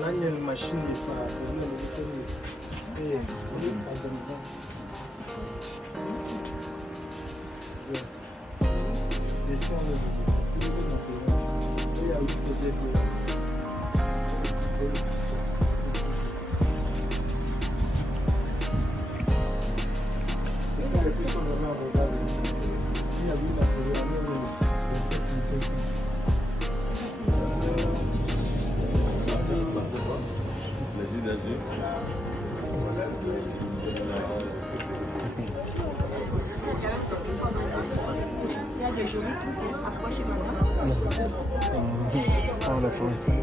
Là, il y a une machine de faire. Il y a des jolis trucs, approchez maintenant. Parle français.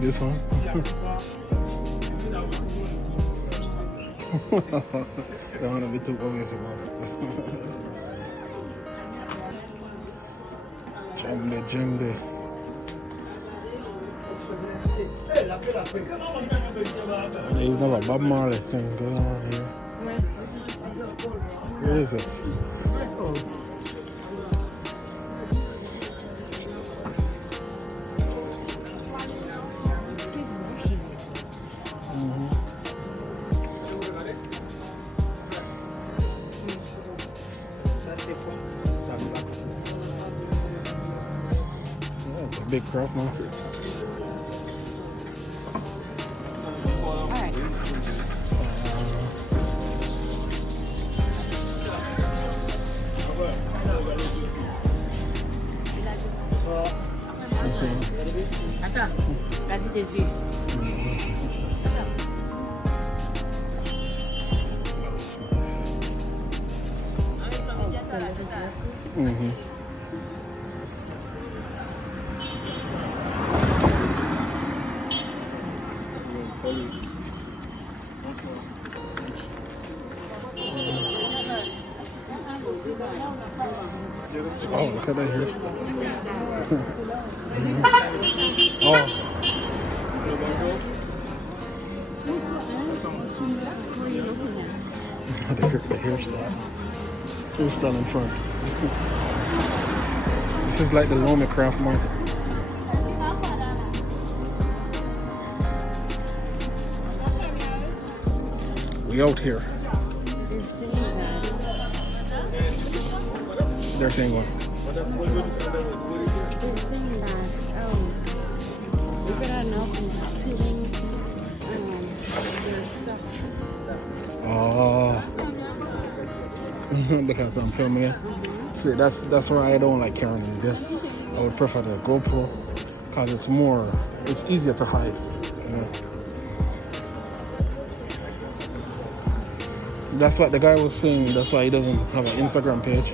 This one. Don't want to be too obvious about it. Jumde. He's not a Bob Marley thing going on here. What is it? Big craft market. Alright. Attends, vas-y des yeux. Oh, look at that hairstyle. Oh. The hairstyle. Hairstyle in front. This is like the Lome craft market. We out here. They're saying what? They're saying that, we better know who's Oh. Because I'm filming it. See, that's why I don't like carrying this. I would prefer the GoPro because it's easier to hide. You know? That's what the guy was saying. That's why he doesn't have an Instagram page.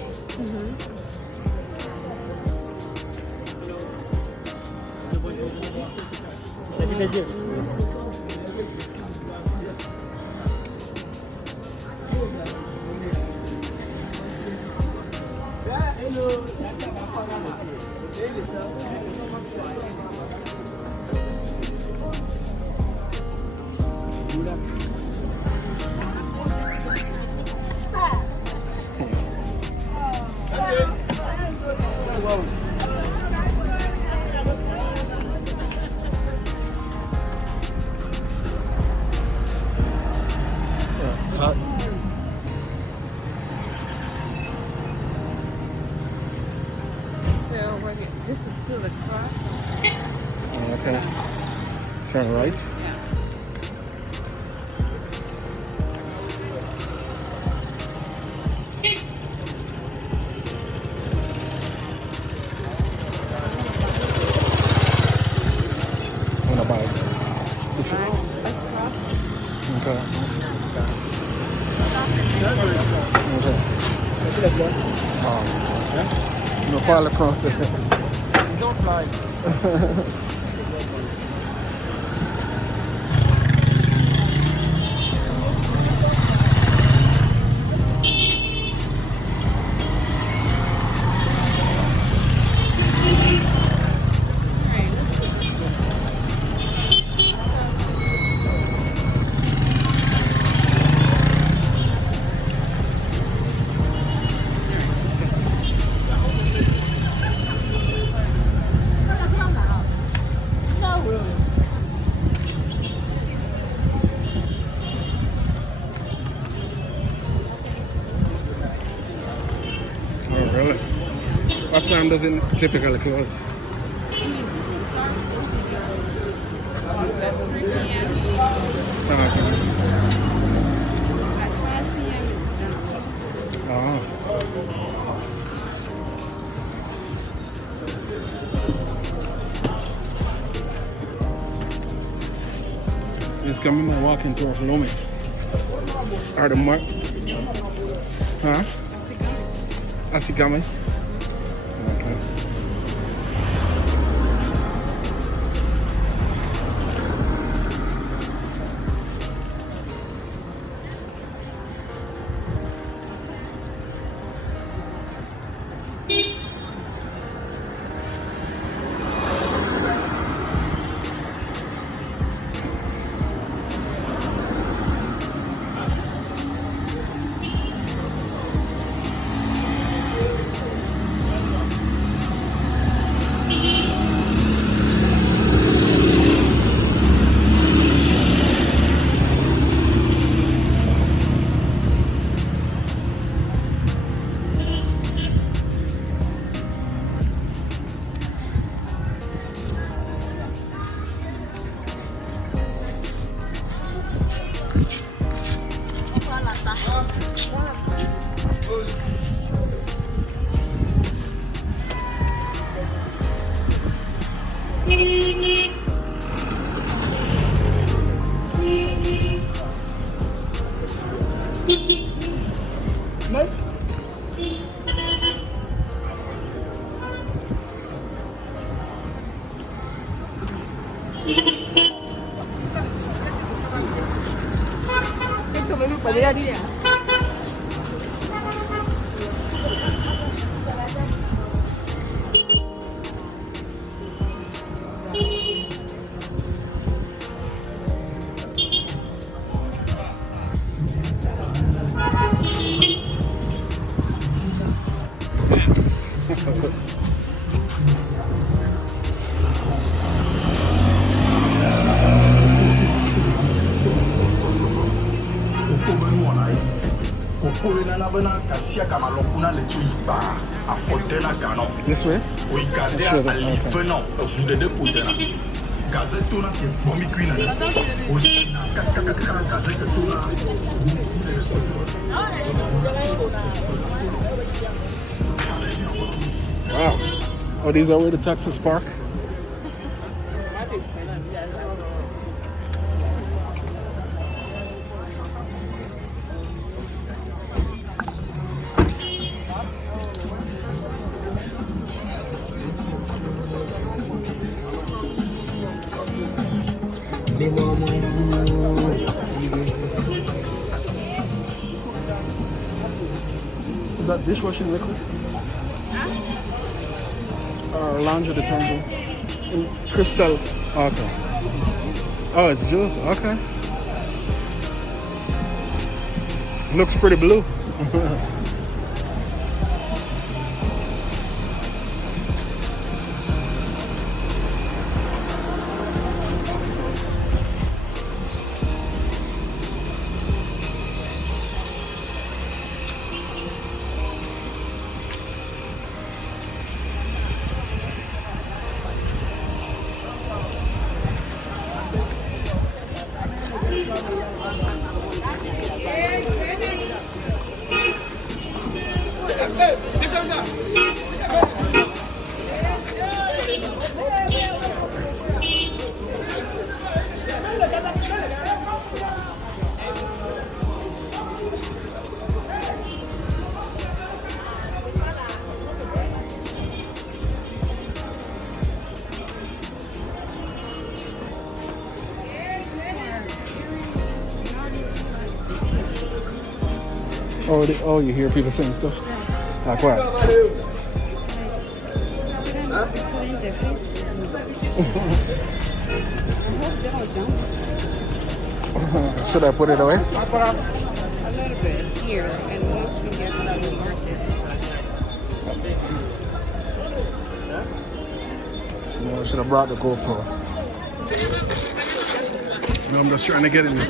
This is still a cross. Okay. Turn right. Okay. Okay. No fall across it. Don't fly. Oh, really? What time does it typically close? Okay. Oh. It's coming and walking towards Lome. Or the mark. Huh? Asigame. Okay. This way? Wow. Oh, these are where the taxis park? Is that dishwashing liquid? Or laundry detergent? In crystal. Okay. Oh, it's juice. Okay. Looks pretty blue. Oh, you hear people saying stuff? Like what? Should I put it away? A little bit here, and once we get that little market. No, I should have brought the GoPro. No, I'm just trying to get in there.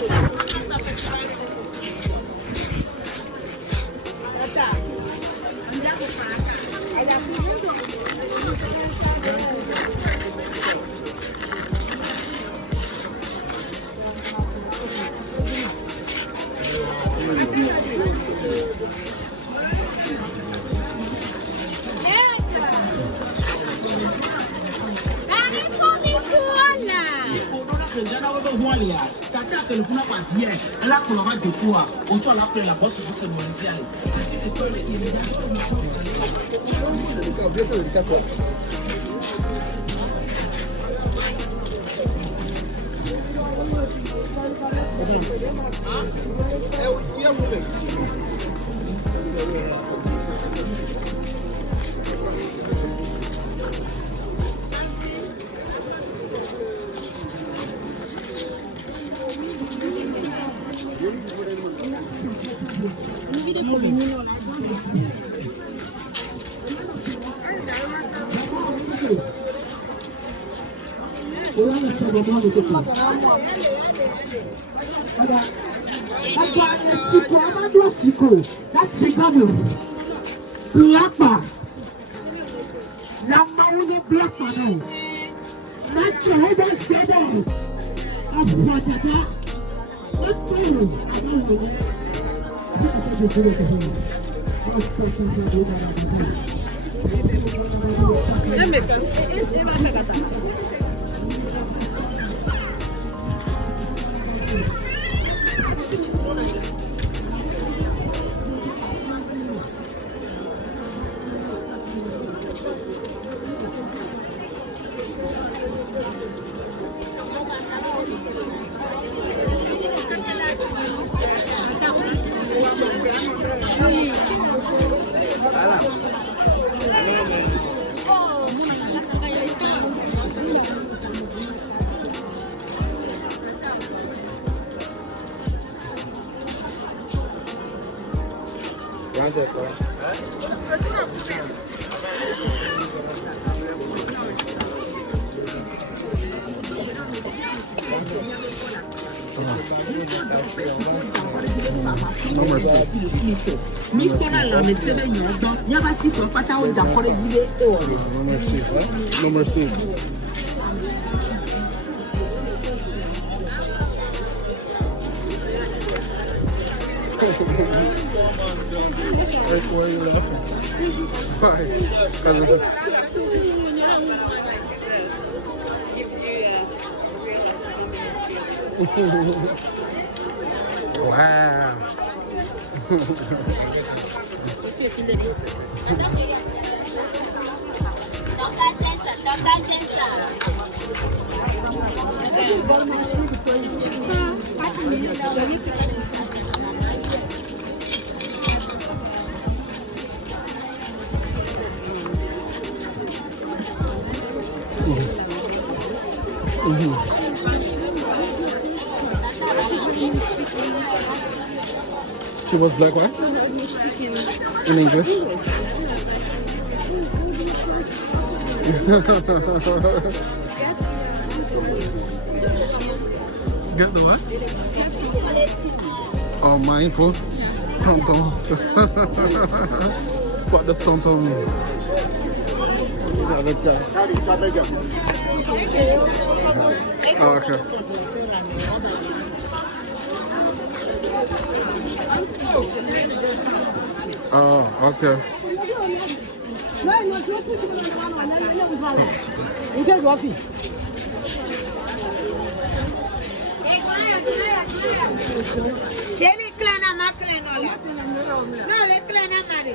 Number 6. Number 6. Why are you laughing? Why? Because wow. She was like what? In English? Get the what? Oh, mindful. Tonton. What does tonton mean? Oh, okay. Oh, okay. C'est les clans à ma clé, non, là. Non, les clans à ma clé.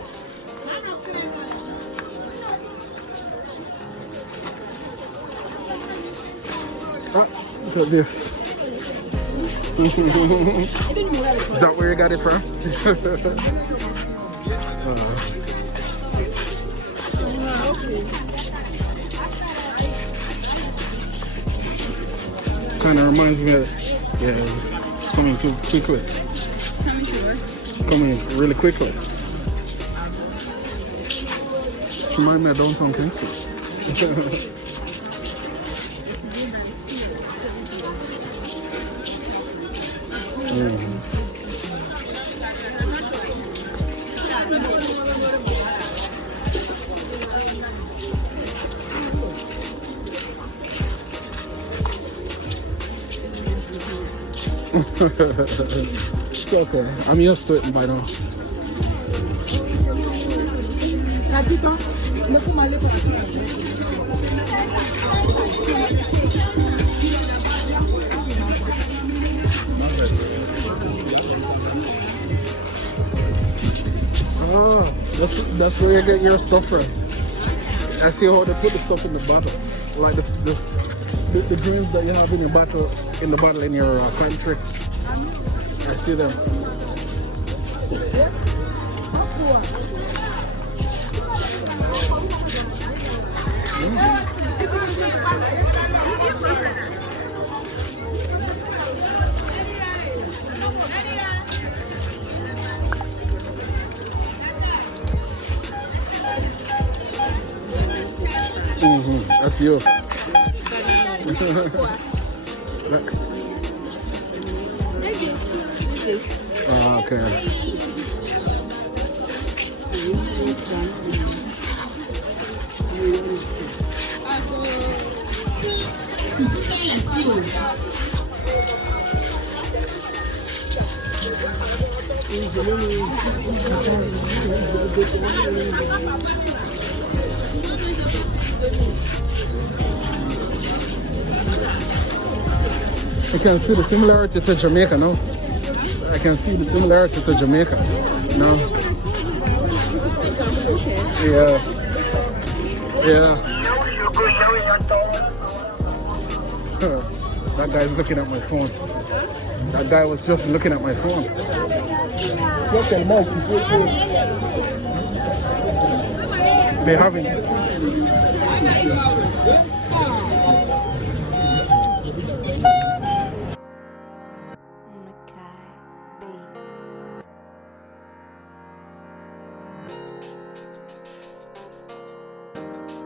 Ah, look at this. Is that where you got it from? Kind of reminds me of, yeah, it's coming too quickly. Coming really quickly. Remind me of downtown Kingston. It's okay. I'm used to it by now. Ah, that's where you get your stuff from. I see how they put the stuff in the bottle, like the drinks that you have in your bottle, in your country. I see them. That's you. Okay. I can see the similarity to Jamaica, no? I can see the similarity to Jamaica, no? Yeah. Yeah. That guy's looking at my phone. That guy was just looking at my phone. They having.